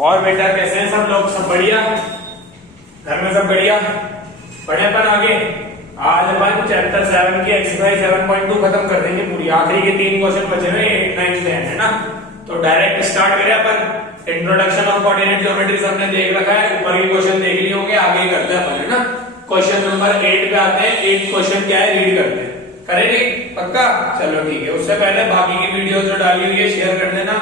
और बेटा कैसे हैं सब लोग? सब बढ़िया? घर में सब बढ़िया? पढ़े अपन आगे। आज अपन चैप्टर 7 की एक्सरसाइज 7.2 खत्म कर देंगे पूरी। आखिरी के 3 क्वेश्चन बचे हुए 8, 9, 10 है ना। तो डायरेक्ट स्टार्ट करें अपन। इंट्रोडक्शन ऑफ कोऑर्डिनेट ज्योमेट्री हमने देख रखा है, ऊपर के क्वेश्चन देख लिए होंगे, आगे करते हैं अपन, है ना। क्वेश्चन नंबर 8 पे आते हैं। 8 क्वेश्चन क्या है रीड करते हैं। करेंगे पक्का? चलो ठीक है। उससे पहले बाकी की वीडियो जो डाली हुई है शेयर कर देना।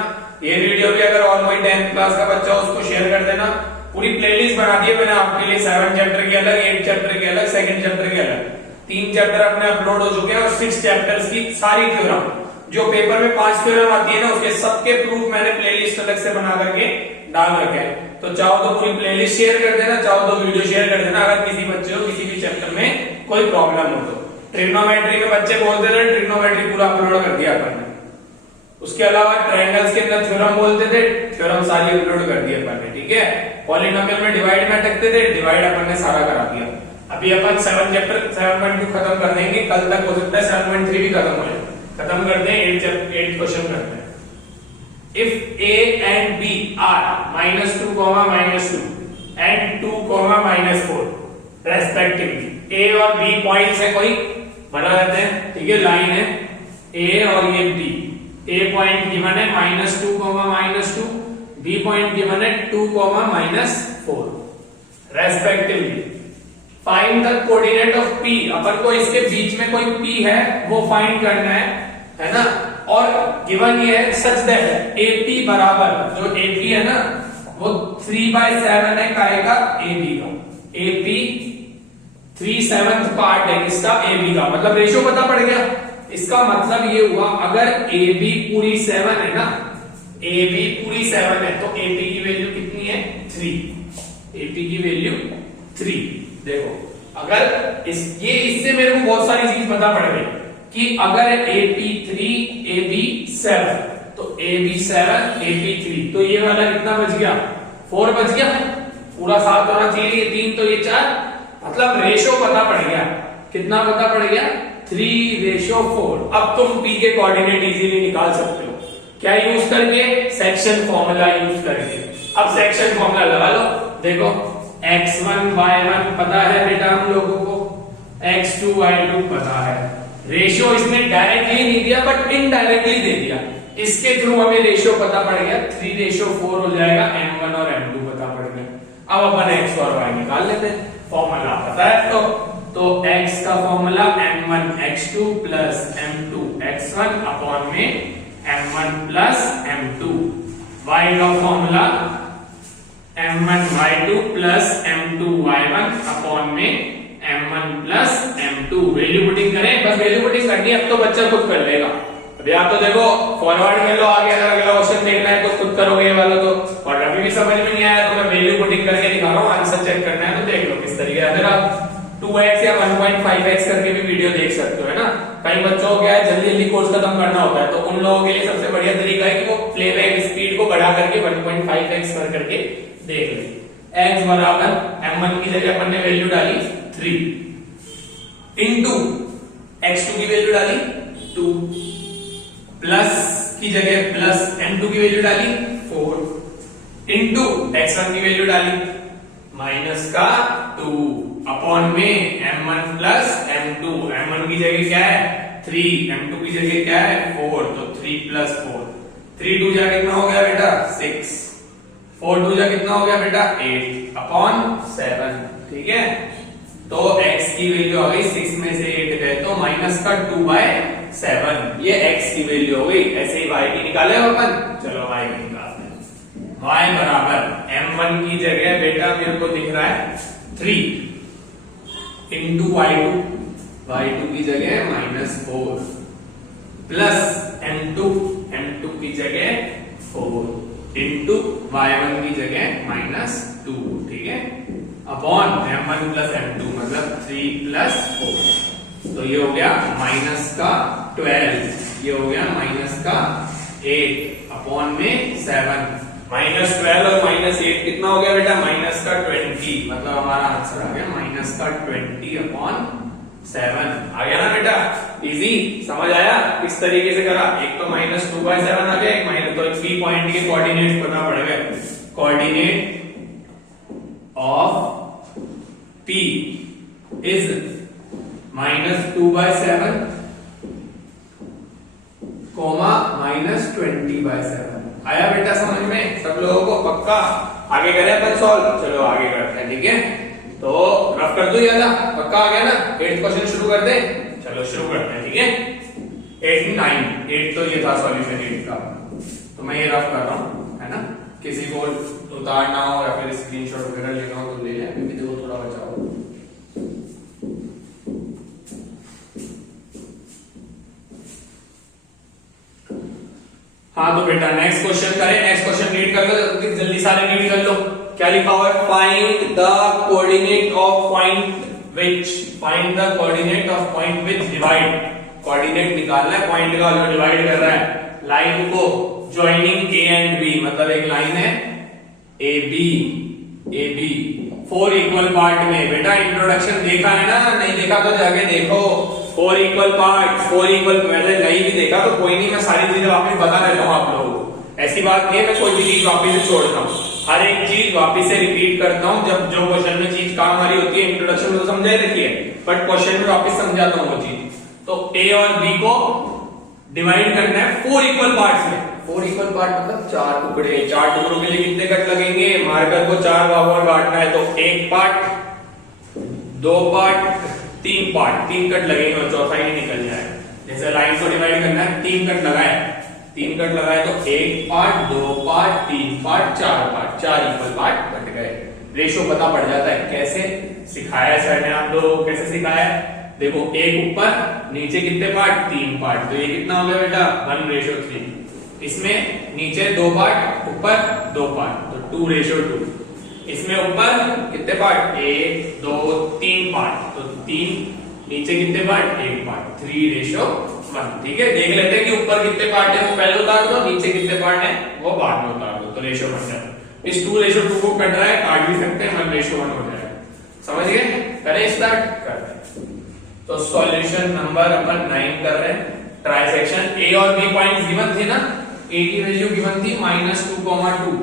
ये वीडियो भी अगर और कोई 10th क्लास का बच्चा हो उसको शेयर कर देना। पूरी प्लेलिस्ट बना दी है मैंने आपके लिए। 7 चैप्टर के अलग, 8 चैप्टर के अलग, 2nd चैप्टर के अलग। 3 चैप्टर अपने अपलोड हो चुके हैं और 6 चैप्टर्स की सारी थ्योरम जो पेपर में 5 थ्योरम आती है ना, उसके सबके प्रूफ मैंने प्लेलिस्ट अलग से बना करके डाल रखे हैं। तो चाहो तो पूरी प्लेलिस्ट शेयर कर देना, चाहो तो वीडियो शेयर कर देना। अगर किसी बच्चे को किसी भी चैप्टर में कोई प्रॉब्लम हो तो। ट्रिग्नोमेट्री में बच्चे बोलते थे ट्रिग्नोमेट्री पूरा अपलोड कर दिया अपन ने। उसके अलावा ट्रायंगल्स के अंदर थ्योरम बोलते थे, थ्योरम सारी अपलोड कर दी अपन ने, ठीक है। पॉलिनोमियल में डिवाइड में अटकते थे, डिवाइड अपन ने सारा करा दिया। अभी अपन 7 चैप्टर 7.2 खत्म कर देंगे। कल तक हो सकता है 7.3 भी खत्म हो जाए। खत्म करते हैं। 8 क्वेश्चन करते हैं। If a and b are -2, -2 and 2, -4 respectively. a और b पॉइंट्स है, कोई बना रहते हैं, ठीक है। लाइन है a और ये b। a पॉइंट गिवन है -2, -2, b पॉइंट गिवन है 2, -4 respectively. Find the coordinate of p। अपन को इसके बीच में कोई p है वो फाइंड करना है ना। और गिवन ये है सच दैट AP बराबर, जो AP है ना वो 3/7 है काय का, AB का। AP 3/7 पार्ट है किसका, AB का। मतलब रेशियो पता पड़ गया। इसका मतलब ये हुआ अगर AB पूरी 7 है ना, AB पूरी 7 है तो AP की वैल्यू कितनी है, 3। AP की वैल्यू 3। देखो अगर इससे मेरे को बहुत सारी चीज पता पड़ गई कि अगर AP 3 AB 7 तो AB 7 AP 3 तो ये वाला कितना बच गया, 4 बच गया। पूरा 7 होना चाहिए, ये 3 तो ये 4। मतलब रेशो पता पड़ गया। कितना पता पड़ गया, 3:4। अब तुम P के कोऑर्डिनेट इजीली निकाल सकते हो। क्या यूज करके, सेक्शन फॉर्मूला यूज करके। अब सेक्शन फॉर्मूला लगा लो। देखो x1 y1 पता है बेटा हम लोगों को, x2 y2 पता है। रेशियो इसने डायरेक्टली नहीं दिया बट इनडायरेक्टली दे दिया। इसके थ्रू हमें रेशियो पता पड़ गया, 3:4 हो जाएगा। m1 और m2 पता पड़ गया। अब अपन x और y निकाल लेते हैं। फॉर्मूला पता है तो x का formula m1 x2 plus m2 x1 upon में m1 प्लस m2। y का formula m1 y2 plus m2 y1 upon में m1 plus m2। Value putting करें, बस वैल्यू पुटिंग करनी है। अब तो बच्चा खुद कर लेगा। अभी आप तो देखो फॉरवर्ड में लो, आगे अगर अगला क्वेश्चन देखना है तो खुद करोगे ये वाला तो। और अभी भी समझ में नहीं आया तो मैं वैल्यू पुटिंग करके दिखा रहा हूँ। आंसर चेक करना है तो देख लो किस तरीके से। अगर आप 2x या 1.5x करके भी वीडियो देख सकते हो, है ना। कई बच्चों को क्या है जल्दी जल्दी कोर्स खत्म करना होता है, तो उन लोगों के लिए सबसे बढ़िया तरीका है कि वो प्लेबैक स्पीड को बढ़ा करके 1.5x कर करके देख ले। x बराबर m1 की जगह अपन ने वैल्यू डाली 3 इंटू x2 की वैल्यू डाली 2 प्लस की जगह प्लस m2 की वैल्यू डाली 4 इंटू x1 की वैल्यू डाली माइनस का 2 अपॉन में m1 प्लस m2। m1 की जगह क्या है 3, m2 की जगह क्या है 4, तो 3 प्लस 4। 3 2 जा कितना हो गया बेटा 6, 4 2 जा कितना हो गया बेटा 8 अपॉन 7, ठीक है। तो x की वैल्यू आ गई 6 में से 8 गए तो माइनस का 2/7। ये x की वैल्यू हो गई। ऐसे ही y की निकाले अपन। चलो y की निकालते हैं। y बराबर m1 की जगह बेटा मेरे को दिख रहा है 3 इंटू y2 की जगह -4 प्लस m2 की जगह 4 इंटू y1 की जगह -2, ठीक है। अपॉन m1 प्लस m2 मतलब 3 प्लस 4। तो ये हो गया माइनस का 12, ये हो गया माइनस का 8 अपॉन में 7। -12 और -8 कितना हो गया बेटा माइनस का 20। मतलब हमारा आंसर आ गया माइनस का 20 अपॉन 7। आ गया ना बेटा, इजी। समझ आया किस तरीके से करा। एक तो -2/7 आ गया, एक माइनस, तो 3 पॉइंट के कोऑर्डिनेट्स पता पड़ गए। Coordinate of P is -2/7 comma -20/7। आया बेटा समझ में सब लोगों को? पक्का? आगे करें अपन सॉल्व? चलो आगे करते हैं, ठीक है? तो रफ कर दो यादा, पक्का आ गया ना? 8th क्वेश्चन शुरू कर दे। चलो शुरू करते हैं, ठीक है? 8 9 8 तो ये था सॉल्यूशन 8 का, तो मैं ये रफ कर रहा हूँ, है ना? किसी को उतारना हो या फिर स्क्रीनशॉट वगैरह लेना हो तो ले लें, क्योंकि देखो थोड़ा बचाओ। हाँ तो बेटा नेक्स्ट क्वेश्चन करें। नेक्स्ट क्वेश्चन रीड कर लो जल्दी, सारे रीड कर लो। क्या लिखा हुआ है? Find the coordinate of point which, find the coordinate of point which divide, coordinate निकालना है पॉइंट का जो डिवाइड कर रहा है लाइन को, जॉइनिंग ए एंड बी, मतलब एक लाइन है ए बी 4 इक्वल पार्ट में। बेटा इंट्रोडक्शन देखा है ना? नहीं देखा तो जाके देखो। 4 इक्वल पार्ट, 4 इक्वल, पहले नहीं भी देखा तो कोई नहीं, मैं सारी चीजें वापस बता देता हूँ आप लोगों को। ऐसी बात नहीं है मैं कोई भी चीज वापस से छोड़ता हूँ, हर एक चीज वापस से रिपीट करता हूँ। जब जो क्वेश्चन में चीज काम आ रही होती है, इंट्रोडक्शन में तो समझा ही रखी है, बट क्वेश्चन में वापस समझाता हूँ वो चीज। तो ए और बी को डिवाइड करना है 4 इक्वल पार्ट्स में। 4 इक्वल पार्ट मतलब 4 टुकड़े, 4 टुकड़ों के लिए कितने कट लगेंगे? मार्कर को 4 भागों में बांटना है, तो 1 पार्ट, 2 पार्ट, 3 पार्ट, 3 कट लगेंगे और चौथा ही निकल जाएगा। जैसे लाइन को डिवाइड करना है, 3 कट लगाए, 3 कट लगाए तो 1 part, 2 part, 3 part, 4 part, 4 equal part cut गए। रेशो पता पड़ जाता है। कैसे सिखाया है सर ने आप लोगों को? कैसे सिखाया है? देखो एक ऊपर, नीचे कितने पार्ट? 3 पार्ट, तो ये कितना हो गया बेटा? 1:3। इसमें नीचे 2 पार्ट, ऊपर 2 पार्ट, तो 2:2। इसमें ऊपर कितने पार्ट? 1 2 3 पार्ट, तो 3, नीचे कितने पार्ट? 1 पार्ट, 3:1। ठीक है, देख लेते हैं कि ऊपर कितने पार्ट है वो पहले उतार दो, नीचे कितने पार्ट है वो बाद में उतार दो, तो रेशो बन जाता है। इस 2:2 को कट रहा है, काट भी सकते हैं, 1:1 हो जाएगा। समझ गए? करें स्टार्ट? करते हैं। तो सॉल्यूशन नंबर अपन 9 कर रहे हैं। ट्राइसेक्शन ए और बी पॉइंट्स गिवन थे ना, ए की वैल्यू गिवन थी -2,2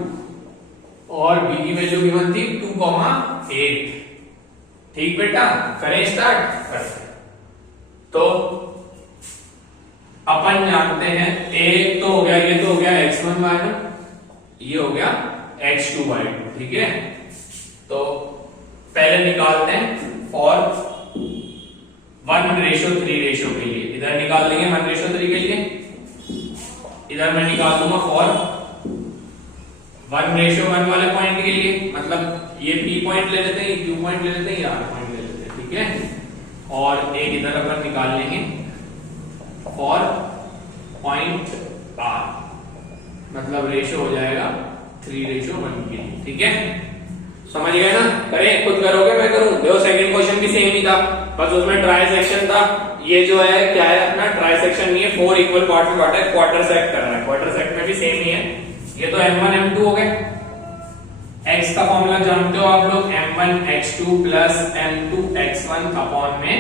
और बी की वैल्यू गिवन थी 2,8। ठीक बेटा, करें स्टार्ट? करते हैं। तो अपन जानते हैं ए तो हो गया, ये तो हो गया x1 y1, ये हो गया x2 y2। ठीक है, तो पहले निकालते हैं फॉर 1:3 के लिए। इधर निकाल देंगे 1:3 के लिए, इधर मैं निकाल दूंगा फॉर 1:1 वाले पॉइंट के लिए, मतलब ये P पॉइंट ले लेते हैं, Q पॉइंट ले लेते हैं, ये R पॉइंट ले लेते हैं। ठीक है, और एक इधर अपन निकाल लेंगे फॉर पॉइंट R, मतलब रेशो हो जाएगा 3:1 के लिए। ठीक है, समझ गए ना? करें? खुद करोगे मैं करूं? देखो सेकंड क्वेश्चन भी सेम ही था, बस उसमें ट्राई सेक्शन था। ये जो है क्या है अपना? ट्राई सेक्शन नहीं है, 4 इक्वल पार्ट में बांटा है, क्वार्टर सेक्ट कर रहा है। क्वार्टर सेक्ट में भी सेम ही है। ये तो m1 m2 हो गए। x का फॉर्मूला जानते हो आप लोग, m1 x2 plus m2 x1 upon में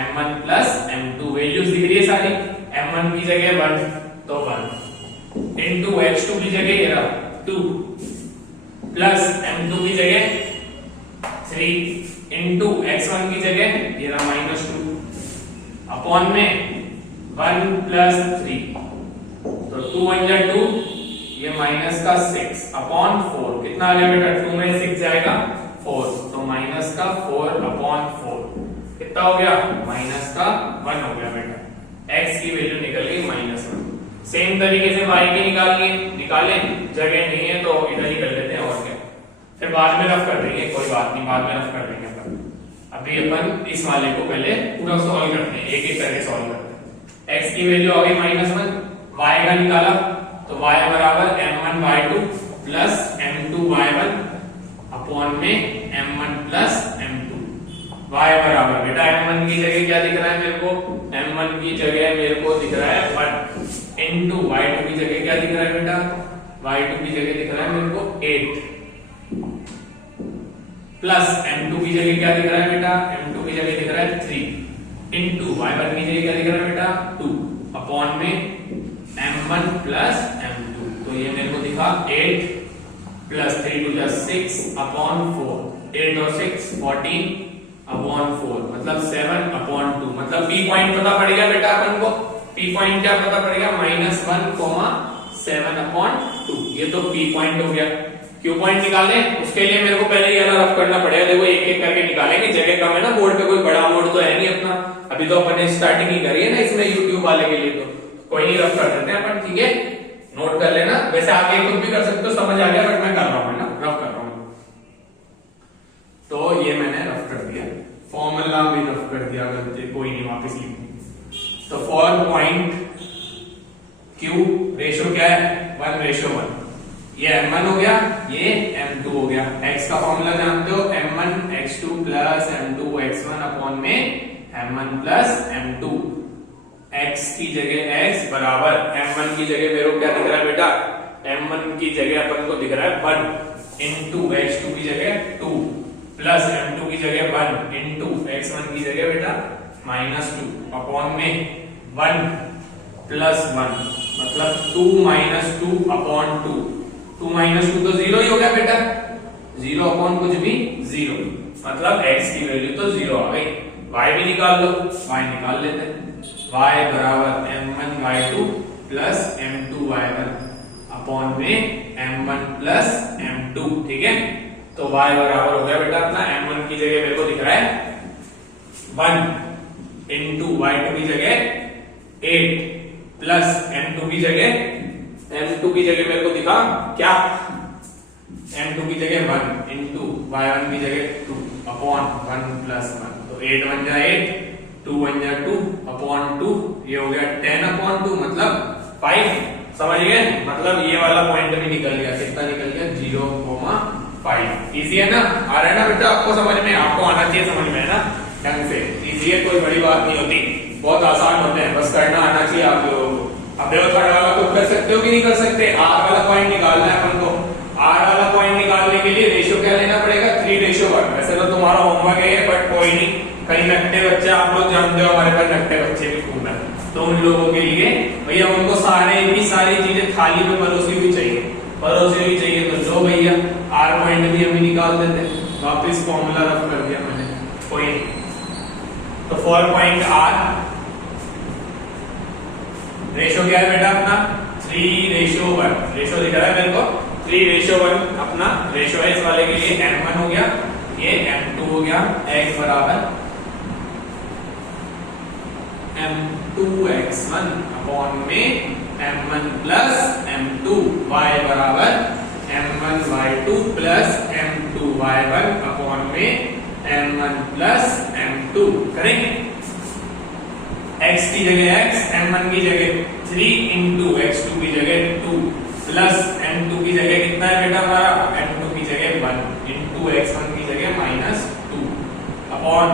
m1 प्लस m2। वैल्यूज दिख रही है सारी, m1 की जगह 1 तो 1 इनटू x2 की जगह ये रहा 2 प्लस m2 की जगह 3 इनटू x1 की जगह ये रहा -2 अपॉन में 1 प्लस 3, तो 2 1 जा 2, ये माइनस का 6 अपॉन 4। कितना आ गया बेटा? 2 में 6 जाएगा 4, तो माइनस का 4 अपॉन 4 कितना हो गया? माइनस का 1 हो गया बेटा। x की वैल्यू निकल गई -1। सेम तरीके से y की निकालें, जगह नहीं है तो इधर ही कर लेते हैं, और क्या, फिर बाद में रफ कर देंगे, कोई बात नहीं, बाद में रफ कर देंगे अपन। अभी अपन इस वाले को पहले पूरा सॉल्व करते हैं, एक एक करके सॉल्व करते हैं। x की वैल्यू आ गई -1, y का निकाला तो y बराबर m1 y2 plus m2 y1 upon में m1 प्लस m2। y बराबर बेटा m1 की जगह क्या दिख रहा है मेरे को? m1 की जगह मेरे को दिख रहा है 1 इनटू y2 की जगह क्या दिख रहा है बेटा? y2 की जगह दिख रहा है मेरे को 8 प्लस m2 की जगह क्या दिख रहा है बेटा? m2 की जगह दिख रहा है 3 इनटू y1 की जगह क्या दिख रहा है बेटा? 2 अपॉन में m1 प्लस m2। तो ये मेरे को दिखा 8 प्लस 3 टू जा 6 अपॉन 4, 8 और 6 14 अपॉन 4 मतलब 7 अपॉन 2। मतलब पी पॉइंट पता पड़ गया बेटा अपन को। पी पॉइंट क्या पता पड़ेगा, -1, 7 अपॉन 2। ये तो पी पॉइंट हो गया। क्यू पॉइंट निकालने, उसके लिए मेरे को पहले ये वाला रफ करना पड़ेगा। देखो एक एक करके निकालेंगे, जगह कम है ना बोर्ड पे, कोई बड़ा बोर्ड तो है नहीं अपना, अभी तो अपन ने स्टार्टिंग ही करी है ना इसमें यूट्यूब वाले के लिए, तो कोई नहीं रफ कर देते हैं अपन, ठीक है। नोट कर लेना, वैसे आगे खुद भी कर सकते हो, समझ आ गया, बट मैं कर रहा हूँ ना, रफ कर रहा हूँ। तो ये मैंने रफ कर दिया, फॉर्मूला भी रफ कर दिया, गलती कोई नहीं, वापस लिखूंगा। तो फॉर पॉइंट क्यू रेशो क्या है, 1:1। ये m1 हो गया, ये m2 हो गया। x का फॉर्मूला जानते हो, m1 x2 plus m2 x1 upon में m1 प्लस m2। x की जगह x बराबर m1 की जगह मेरे को क्या दिख रहा है बेटा, m1 की जगह अपन को दिख रहा है 1 इंटू x2 की जगह 2 प्लस m2 की जगह 1 इंटू x1 की जगह बेटा -2 अपॉन में 1 प्लस 1 मतलब 2 - 2 अपॉन 2। 2 - 2 तो 0 ही हो गया बेटा, 0 अपॉन कुछ भी 0, मतलब x की वैल्यू तो 0 आ गई। y भी निकाल लो, y निकाल लेते हैं। y बराबर m1y2 प्लस m2y1 अपॉन में m1 प्लस m2, ठीक है। तो y बराबर हो गया बेटा अपना, m1 की जगह मेरे को दिख रहा है 1 इंटू y2 की जगह 8 प्लस m2 की जगह मेरे को दिखा क्या, m2 की जगह 1 इंटू y1 की जगह 2 अपॉन 1 प्लस 1। तो 8 1 जा 8, 2 1 जा 2 अपॉन 2, ये हो गया 10 अपॉन 2 मतलब 5। समझ गए, मतलब ये वाला पॉइंट भी निकल गया, कितना निकल गया 0,5। इजी है ना, आ रहा है ना बेटा आपको समझ में, आपको आना चाहिए समझ में, है ना ढंग से। इजी है, कोई बड़ी बात नहीं होती, बहुत आसान होते हैं, बस करना आना चाहिए आप लोगों को। अब देखो थर्ड वाला खुद कर सकते हो कि नहीं कर सकते, आर वाला पॉइंट निकालना है अपन को। आर वाला पॉइंट निकालने के लिए रेशियो क्या लेना पड़ेगा, 3:1। वैसे तो तुम्हारा होमवर्क है बट कोई नहीं, कहीं नकटे बच्चे आप लोग जानते हो, हमारे पास नकटे बच्चे भी खूब है, तो उन लोगों के लिए भैया उनको सारी चीजें थाली में परोसी भी चाहिए, तो जो भैया आर पॉइंट भी हम निकाल देते हैं। वापिस फॉर्मूला रफ कर दिया मैंने, कोई नहीं। तो फॉर पॉइंट आर रेशो क्या है बेटा अपना 3:1। रेशो दिख रहा है मेरे को 3:1 अपना रेशो है। इस वाले के लिए m1 हो गया, ये m2 हो गया। x बराबर m2x1 अपॉन में m1 प्लस m2। y बराबर m1y2 प्लस m2y1 अपॉन में m1 प्लस m2। करेंगे x की जगह x, m1 की जगह 3 इंटू x2 की जगह 2 प्लस m2 की जगह कितना है बेटा हमारा, m2 की जगह 1 इंटू x1 की जगह -2 अपॉन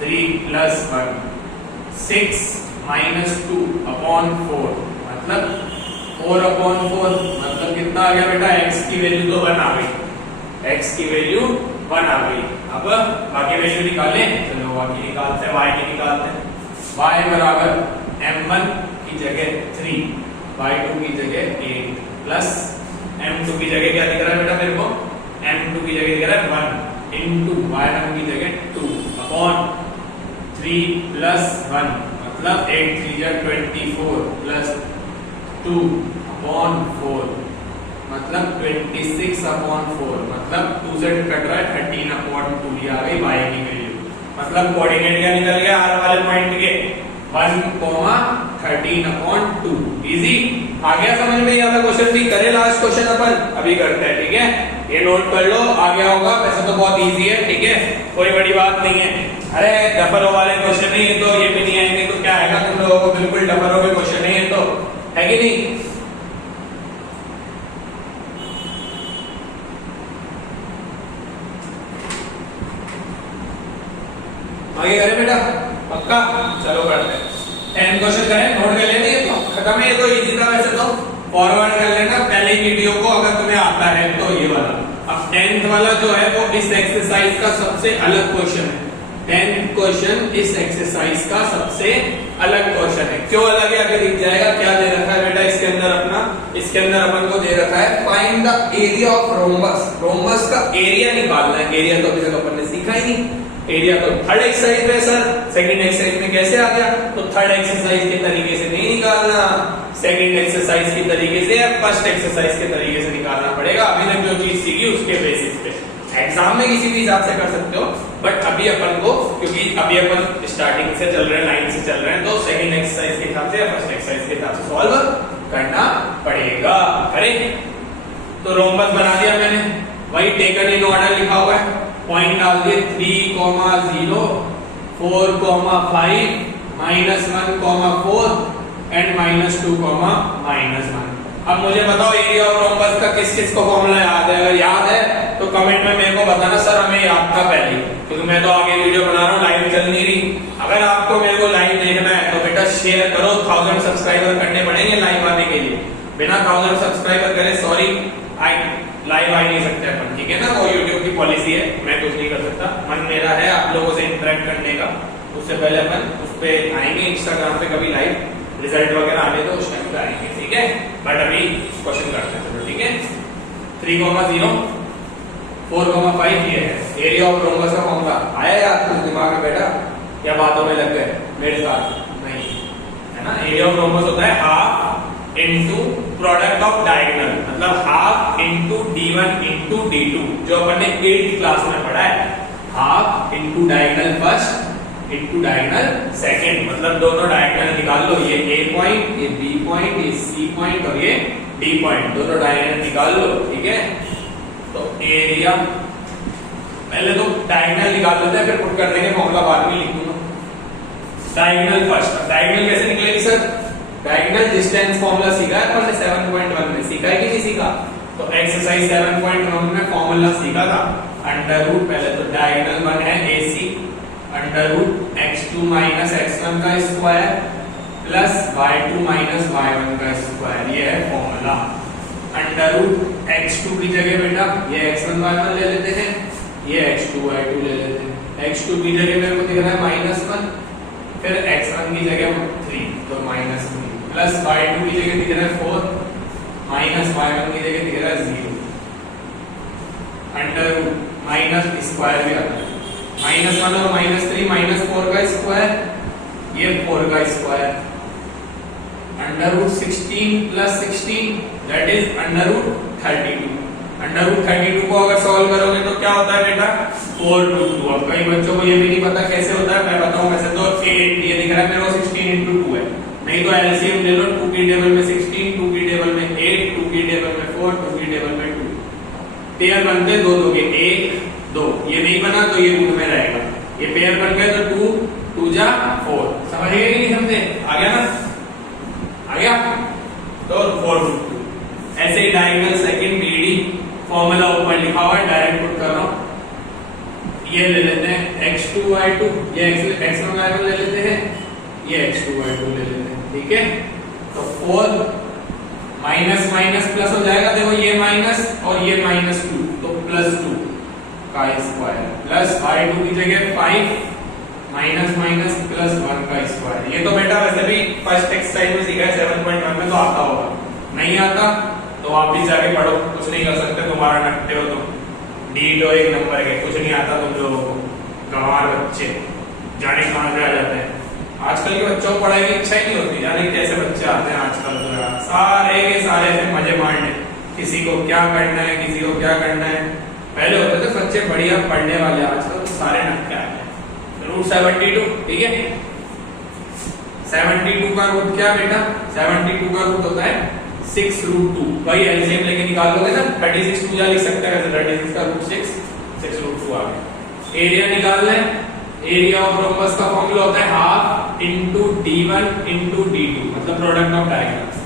3 प्लस 1 6 -2 अपॉन 4 मतलब 4 अपॉन 4 मतलब कितना आ गया बेटा, x की वैल्यू तो 1 आ गई, x की वैल्यू 1 आ गई। अब बाकी वैल्यू निकालें, चलो बाकी निकालते हैं, y की निकालते हैं। y बराबर m1 की जगह 3, y2 की जगह 8 प्लस m2 की जगह क्या दिख रहा है बेटा मेरे को, m2 की जगह दिख रहा है 1 इंटू y1 की जगह 2 अपॉन 3 प्लस 1 मतलब 8 3 जा 24 प्लस 2 अपॉन 4 मतलब 26 अपॉन 4 मतलब 2 से कट रहा है 13 अपॉन 2। ये आ गई y की वैल्यू, मतलब कोऑर्डिनेट क्या निकल गया आर वाले पॉइंट के 1,13 अपॉन 2। इजी आ गया समझ में, यहाँ पे क्वेश्चन भी करे, लास्ट क्वेश्चन अपन अभी करते हैं, ठीक है। ये नोट कर लो, आ गया होगा, वैसे तो बहुत इजी है, ठीक है, कोई बड़ी बात नहीं है। अरे डफरो वाले क्वेश्चन है ये, तो ये भी नहीं आएंगे तो क्या आएगा तुम लोगों को, बिल्कुल डफरो के क्वेश्चन है ये तो, है कि नहीं। आगे करें बेटा, पक्का, चलो करते हैं। 10 क्वेश्चन करें, नोट कर लेना, ये तो खत्म है, ये तो इजी था वैसे तो, फॉरवर्ड कर लेना पहले वीडियो को अगर तुम्हें आता है तो ये वाला। अब 10th वाला जो है वो इस एक्सरसाइज का सबसे अलग क्वेश्चन है, 10th क्वेश्चन इस एक्सरसाइज का सबसे अलग क्वेश्चन है। क्यों अलग है आगे दिख जाएगा। क्या दे रखा है बेटा इसके अंदर अपना, इसके अंदर अपन को दे रखा है find the area of rhombus. Rhombus का एरिया निकालना है। एरिया तो अभी तक अपन ने सीखा ही नहीं। एरिया तो थर्ड एक्सरसाइज में सर, सेकंड एक्सरसाइज में कैसे आ गया। तो थर्ड एक्सरसाइज के तरीके से नहीं निकालना, सेकंड एक्सरसाइज के तरीके से या फर्स्ट एक्सरसाइज के तरीके से निकालना पड़ेगा। अभी तक जो चीज सीखी उसके बेसिस पे एग्जाम में किसी भी हिसाब से कर सकते हो, बट अभी अपन को, क्योंकि अभी अपन स्टार्टिंग से चल रहे हैं, लाइन से चल रहे हैं, तो सेकंड एक्सरसाइज के हिसाब से या फर्स्ट एक्सरसाइज के हिसाब से सॉल्व करना पड़ेगा। करेक्ट। तो रोम्बस बना दिया मैंने, वही टेकन इन ऑर्डर लिखा हुआ है, पॉइंट डाल दिए 3, 0, 4, 5, -1, 4 एंड -2, -1। अब मुझे बताओ एरिया ऑफ रोम्बस का किस किस को फॉर्मूला याद है। अगर याद है तो कमेंट में मेरे को बताना सर हमें याद था पहले, क्योंकि मैं तो आगे वीडियो बना रहा हूँ, लाइव चल नहीं रही। अगर आपको मेरे को लाइव देखना है तो बेटा शेयर करो, 1000 सब्सक्राइबर करने पड़ेंगे लाइव आने के लिए। बिना 1000 सब्सक्राइबर करे सॉरी लाइव आ नहीं सकते अपन, ठीक है ना। वो यूट्यूब की पॉलिसी है, मैं कुछ नहीं कर सकता। मन मेरा है आप लोगों से इंटरेक्ट करने का, उससे पहले अपन उस पर आएंगे इंस्टाग्राम पे कभी लाइव, रिजल्ट वगैरह आने तो उस टाइम पे आएंगे, ठीक है। बट अभी क्वेश्चन करते हैं, ठीक है। 3, 0, 4, 5 ये है एरिया ऑफ रोम्बस का फॉर्मूला। आया याद कुछ दिमाग में बेटा, क्या बातों में लग गए मेरे साथ, नहीं है ना। एरिया ऑफ रोम्बस होता है half into product of diagonal, मतलब half into d1 into d2, जो अपन ने 8th क्लास में पढ़ा है। Half into diagonal first into diagonal second, मतलब दोनों डायगोनल निकाल लो। ये A पॉइंट, ये B पॉइंट, ये C पॉइंट और ये D पॉइंट, दोनों डायगोनल निकाल लो, ठीक है। तो एरिया पहले तो डायगोनल निकाल लेते हैं, फिर पुट कर देंगे, फॉर्मूला बाद में लिख दूंगा। डायगोनल फर्स्ट, डायगोनल कैसे निकलेगी सर। डायगोनल डिस्टेंस फॉर्मूला सीखा है हमने 7.1 में, सीखा है कि नहीं सीखा। तो एक्सरसाइज 7.1 में फॉर्मूला सीखा था, अंडर रूट, पहले तो डायगोनल 1 है AC, under root x2 minus x1 का square plus y2 minus y1 का स्क्वायर, ये है फॉर्मूला। अंडर रूट x2 की जगह बेटा ये x1 y1 ले लेते हैं, ये x2 y2 ले लेते हैं। x2 की जगह मेरे को दिख रहा है -1, फिर x1 की जगह 3 तो -3, प्लस y2 की जगह दिख रहा है 4, माइनस y1 की जगह दिख रहा है 0। अंडर रूट माइनस स्क्वायर भी आता है, -1 और -3 -4 का स्क्वायर, ये 4 का square, under root 16 plus 16 that is under root 32। Under root 32 को अगर सॉल्व करोगे तो क्या होता है बेटा 4 to 2। अब कई बच्चों को ये भी नहीं पता कैसे होता है, मैं बताऊं। वैसे तो 8 ये दिख रहा है मेरे को 16 into 2 है, नहीं तो एलसीएम ले लो। 2 की टेबल में 16, 2 की टेबल में 8, 2 की टेबल में 4, 2 की टेबल में 2। पेयर बनते 2 2 के 1 2, ये नहीं बना तो ये रूट में रहेगा। ये पेयर बन गए तो 2 2 जा 4, समझ गए कि नहीं समझे। आ गया ना, आ गया। तो 4 रूट 2। ऐसे ही डायगोनल सेकंड BD फॉर्मूला ऊपर लिखा हुआ है, डायरेक्ट पुट कर रहा हूं। ये ले लेते हैं x2 y2, ये x1 y1 ले लेते हैं, ये x2 y2 ले लेते हैं, ठीक है। तो 4 माइनस माइनस प्लस हो जाएगा, देखो ये माइनस और ये -2 तो +2 का स्क्वायर, प्लस y2 की जगह 5 माइनस माइनस +1 का स्क्वायर। ये तो बेटा वैसे भी फर्स्ट एक्सरसाइज में सीखा है 7.1 में, तो आता होगा। नहीं आता तो आप भी जाके पढ़ो, कुछ नहीं कर सकते, तुम्हारा नट्टे हो तुम। डी तो एक नंबर के, कुछ नहीं आता तुम लोगों को। गंवार बच्चे जाने कहां से आ जाते हैं। आजकल के बच्चों को पढ़ाई की इच्छा ही नहीं होती, जाने कैसे बच्चे आते हैं आजकल। तो सारे के सारे ऐसे मजे मारने, किसी को क्या करना है, किसी को क्या करना है। पहले होते थे बच्चे बढ़िया पढ़ने वाले, आजकल तो सारे नट्टे आ गए। रूट 72, ठीक है। 72 का रूट क्या बेटा, 72 का रूट होता है 6 रूट 2। भाई एलसीएम लेके निकाल लोगे ना, 36 2 जा लिख सकते हैं, 36 का रूट 6 रूट 2 आ गया। एरिया निकालना है, एरिया ऑफ रोम्बस का फॉर्मूला होता है half into d1 into d2, मतलब प्रोडक्ट ऑफ डायगोनल्स।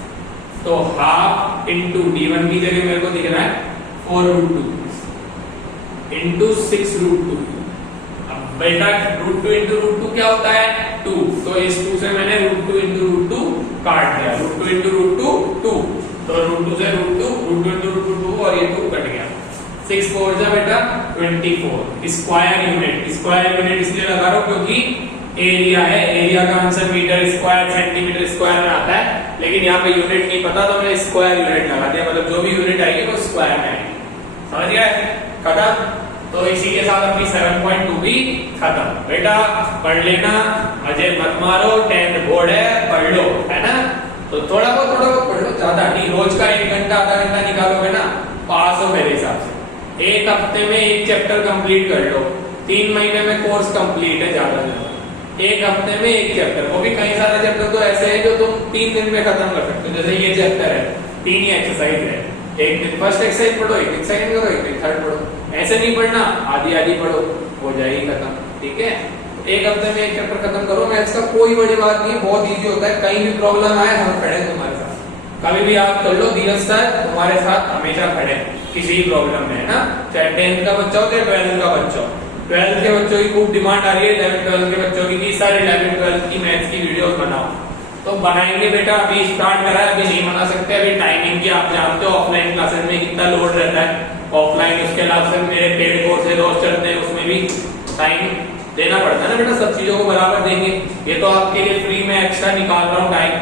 तो हाफ इनटू d1 की जगह मेरे को दिख रहा है 4 रूट 2 इनटू 6 रूट 2। अब बेटा रूट 2 इनटू रूट 2 क्या होता है 2, तो इस 2 से मैंने रूट 2 इनटू रूट 2 काट दिया। रूट 2 इनटू रूट 2 2, तो रूट 2 से रूट 2 इनटू रूट 2 और ये 2 कट गया। 6 4 जा बेटा 24 स्क्वायर यूनिट इसलिए लगा रहा हूं क्योंकि एरिया है, एरिया का answer metre square centimetre square में आता है, लेकिन यहाँ पे यूनिट नहीं पता तो मैंने स्क्वायर यूनिट लगा दिया, मतलब जो भी यूनिट आएगी वो स्क्वायर में आएगी। समझ गए? खत्म। तो इसी के साथ अपनी 7.2 भी खत्म। बेटा पढ़ लेना, अजय मत मारो, 10th बोर्ड है, पढ़ लो, है ना? तो थोड़ा बहुत पढ़ लो, ज्यादा नहीं। रोज का 1 घंटा आधा घंटा निकालोगे ना, पास हो मेरे हिसाब से। एक हफ्ते में एक चैप्टर कंप्लीट कर लो, 3 महीने में कोर्स कंप्लीट है ज्यादा से ज्यादा। एक हफ्ते में एक चैप्टर, वो भी कई सारे चैप्टर तो ऐसे हैं जो तुम 3 दिन में खत्म कर सकते हो। जैसे ये चैप्टर है, 3 ही एक्सरसाइज है, एक दिन फर्स्ट एक्सरसाइज पढ़ो, एक दिन सेकंड करो, एक दिन थर्ड पढ़ो। ऐसे नहीं पढ़ना, आधी आधी पढ़ो, हो जाएगी खत्म। ठीक है? एक हफ्ते में एक चैप्टर खत्म करो। मैथ्स का कोई बड़ी बात नहीं है, बहुत इजी होता है। कहीं भी प्रॉब्लम आए हम खड़े हैं तुम्हारे साथ, कभी भी आप कर लो। धीरज सर तुम्हारे साथ हमेशा खड़े हैं किसी भी प्रॉब्लम में, है ना? चाहे 10th का बच्चा हो चाहे 12th का बच्चा हो। 12th के बच्चों की खूब डिमांड आ रही है, 11th 12th के बच्चों की सारे 11th 12th की मैथ्स की वीडियोस बनाओ। तो बनाएंगे बेटा, अभी स्टार्ट करा है, अभी नहीं बना सकते। अभी टाइमिंग की आप जानते हो, ऑफलाइन क्लासेस में कितना लोड रहता है। ऑफलाइन उसके अलावा फिर मेरे पेड कोर्सेज और चलते हैं, उसमें भी टाइम देना पड़ता है ना बेटा, सब चीजों को बराबर देंगे। ये तो आपके लिए फ्री में एक्स्ट्रा निकाल रहा हूँ टाइम।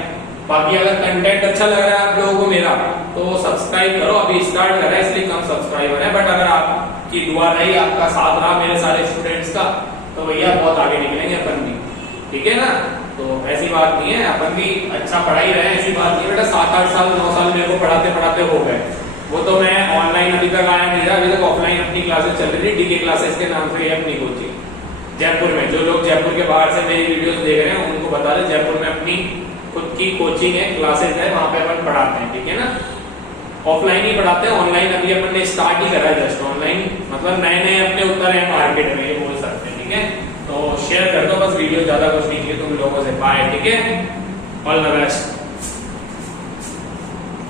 बाकी अगर कंटेंट अच्छा लग रहा है आप लोगों को मेरा, तो सब्सक्राइब करो। अभी स्टार्ट करा है इसलिए कम सब्सक्राइबर है, बट अगर आपकी दुआ रही, आपका साथ रहा मेरे सारे स्टूडेंट्स का, तो भैया बहुत आगे निकलेंगे अपन भी। ठीक है ना? तो ऐसी बात नहीं है, अपन भी अच्छा पढ़ाई रहे, ऐसी बात नहीं बेटा। 7-8 साल 9 साल मेरे को पढ़ाते पढ़ाते हो गए। वो तो मैं ऑनलाइन अभी तक आया नहीं था, अभी तक ऑफलाइन अपनी क्लासेस चल रही थी, डीके क्लासेस के नाम से अपनी कोचिंग जयपुर में। जो लोग जयपुर के बाहर से मेरी वीडियोस देख रहे हैं उनको बता दें, जयपुर में अपनी खुद की कोचिंग है, क्लासेस है, वहां पे अपन पढ़ाते हैं। ठीक है ना? ऑफलाइन ही पढ़ाते हैं, ऑनलाइन अभी अपन ने स्टार्ट ही करा है जस्ट। ऑनलाइन मतलब नए नए अपने उतर है मार्केट में, ये बोल सकते हैं। ठीक है? तो शेयर कर दो बस वीडियो, ज्यादा कुछ नहीं चाहिए तुम लोगों से। बाय। ठीक है? All the best.